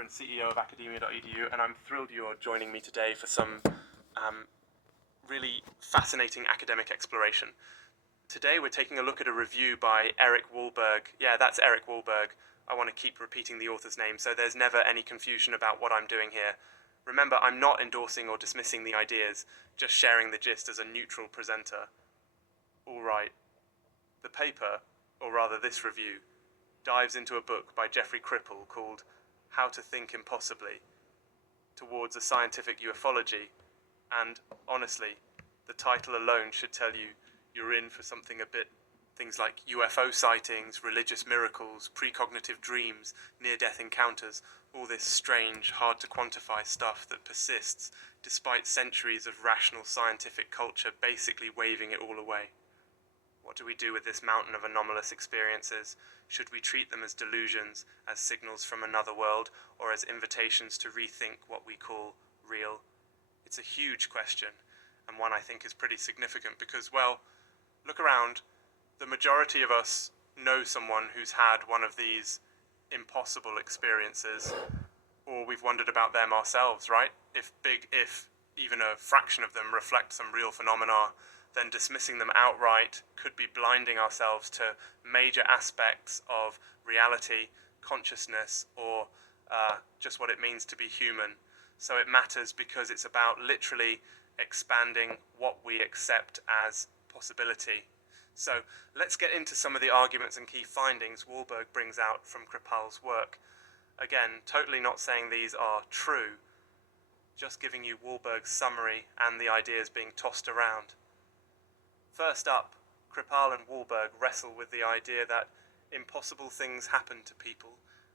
And CEO of academia.edu, and I'm thrilled you're joining me today for some really fascinating academic exploration. Today we're taking a look at a review by Eric Wahlberg. Yeah, that's Eric Wahlberg. I want to keep repeating the author's name so there's never any confusion about what I'm doing here. Remember, I'm not endorsing or dismissing the ideas, just sharing the gist as a neutral presenter. All right. The paper, or rather this review, dives into a book by Jeffrey Kripal called How to Think Impossibly, Towards a Scientific-ufology, and honestly, the title alone should tell you you're in for something a bit. Things like UFO sightings, religious miracles, precognitive dreams, near-death encounters, all this strange, hard-to-quantify stuff that persists despite centuries of rational scientific culture basically waving it all away. What do we do with this mountain of anomalous experiences? Should we treat them as delusions, as signals from another world, or as invitations to rethink what we call real? It's a huge question, and one I think is pretty significant because, well, look around. The majority of us know someone who's had one of these impossible experiences, or we've wondered about them ourselves, right? If even a fraction of them reflect some real phenomena, then dismissing them outright could be blinding ourselves to major aspects of reality, consciousness, or just what it means to be human. So it matters because it's about literally expanding what we accept as possibility. So let's get into some of the arguments and key findings Wahlberg brings out from Kripal's work. Again, totally not saying these are true, just giving you Wahlberg's summary and the ideas being tossed around. First up, Kripal and Wahlberg wrestle with the idea that impossible things happen to people,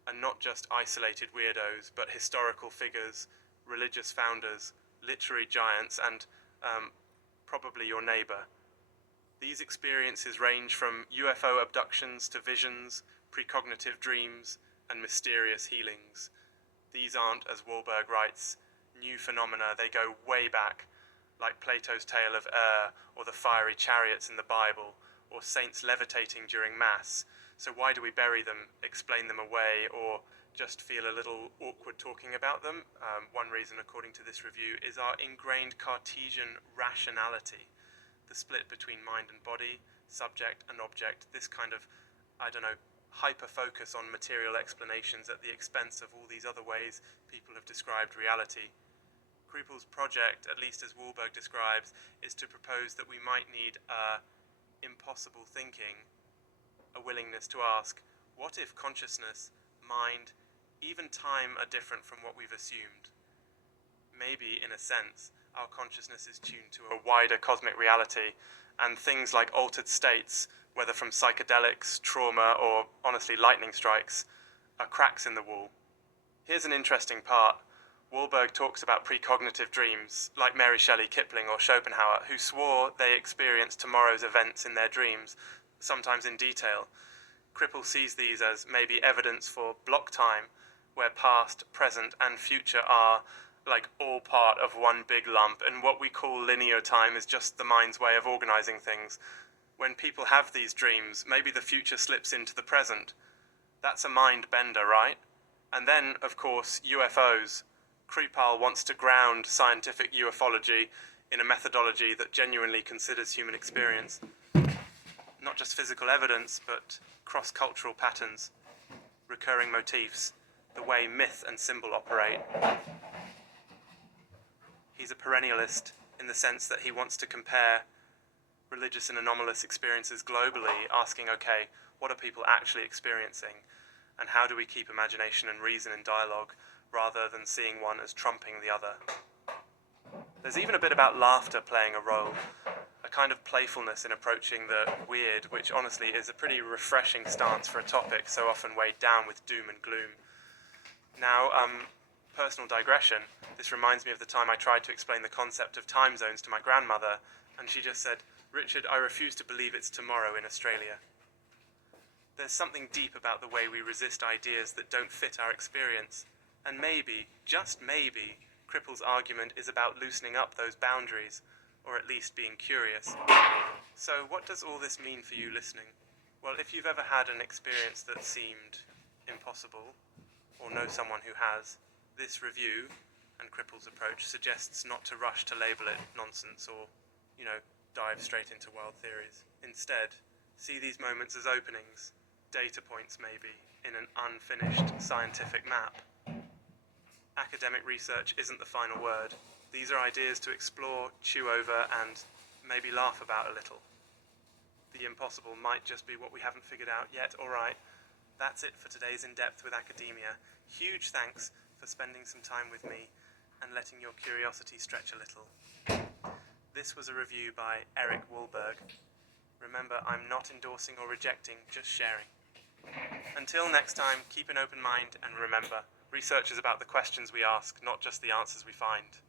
and not just isolated weirdos, but historical figures, religious founders, literary giants, and probably your neighbor. These experiences range from UFO abductions to visions, precognitive dreams, and mysterious healings. These aren't, as Wahlberg writes, new phenomena. They go way back, like Plato's tale of or the fiery chariots in the Bible, or saints levitating during Mass. So why do we bury them, explain them away, or just feel a little awkward talking about them? One reason, according to this review, is our ingrained Cartesian rationality, the split between mind and body, subject and object, this kind of, hyper-focus on material explanations at the expense of all these other ways people have described reality. Kripal's project, at least as Wahlberg describes, is to propose that we might need impossible thinking, a willingness to ask, what if consciousness, mind, even time are different from what we've assumed? Maybe, in a sense, our consciousness is tuned to a wider cosmic reality, and things like altered states, whether from psychedelics, trauma, or, honestly, lightning strikes, are cracks in the wall. Here's an interesting part. Wahlberg talks about precognitive dreams, like Mary Shelley, Kipling, or Schopenhauer, who swore they experienced tomorrow's events in their dreams, sometimes in detail. Kripal sees these as maybe evidence for block time, where past, present, and future are, like, all part of one big lump, and what we call linear time is just the mind's way of organizing things. When people have these dreams, maybe the future slips into the present. That's a mind bender, right? And then, of course, UFOs. Kripal wants to ground scientific ufology in a methodology that genuinely considers human experience. Not just physical evidence, but cross-cultural patterns, recurring motifs, the way myth and symbol operate. He's a perennialist in the sense that he wants to compare religious and anomalous experiences globally, asking, okay, what are people actually experiencing? And how do we keep imagination and reason in dialogue, rather than seeing one as trumping the other? There's even a bit about laughter playing a role, a kind of playfulness in approaching the weird, which honestly is a pretty refreshing stance for a topic so often weighed down with doom and gloom. Now, personal digression, this reminds me of the time I tried to explain the concept of time zones to my grandmother, and she just said, "Richard, I refuse to believe it's tomorrow in Australia." There's something deep about the way we resist ideas that don't fit our experience. And maybe, just maybe, Kripal's argument is about loosening up those boundaries, or at least being curious. So what does all this mean for you listening? Well, if you've ever had an experience that seemed impossible, or know someone who has, this review and Cripple's approach suggests not to rush to label it nonsense or, dive straight into wild theories. Instead, see these moments as openings, data points maybe, in an unfinished scientific map. Academic research isn't the final word. These are ideas to explore, chew over, and maybe laugh about a little. The impossible might just be what we haven't figured out yet. Alright, that's it for today's In-Depth with Academia. Huge thanks for spending some time with me and letting your curiosity stretch a little. This was a review by Eric Woolberg. Remember, I'm not endorsing or rejecting, just sharing. Until next time, keep an open mind and remember, research is about the questions we ask, not just the answers we find.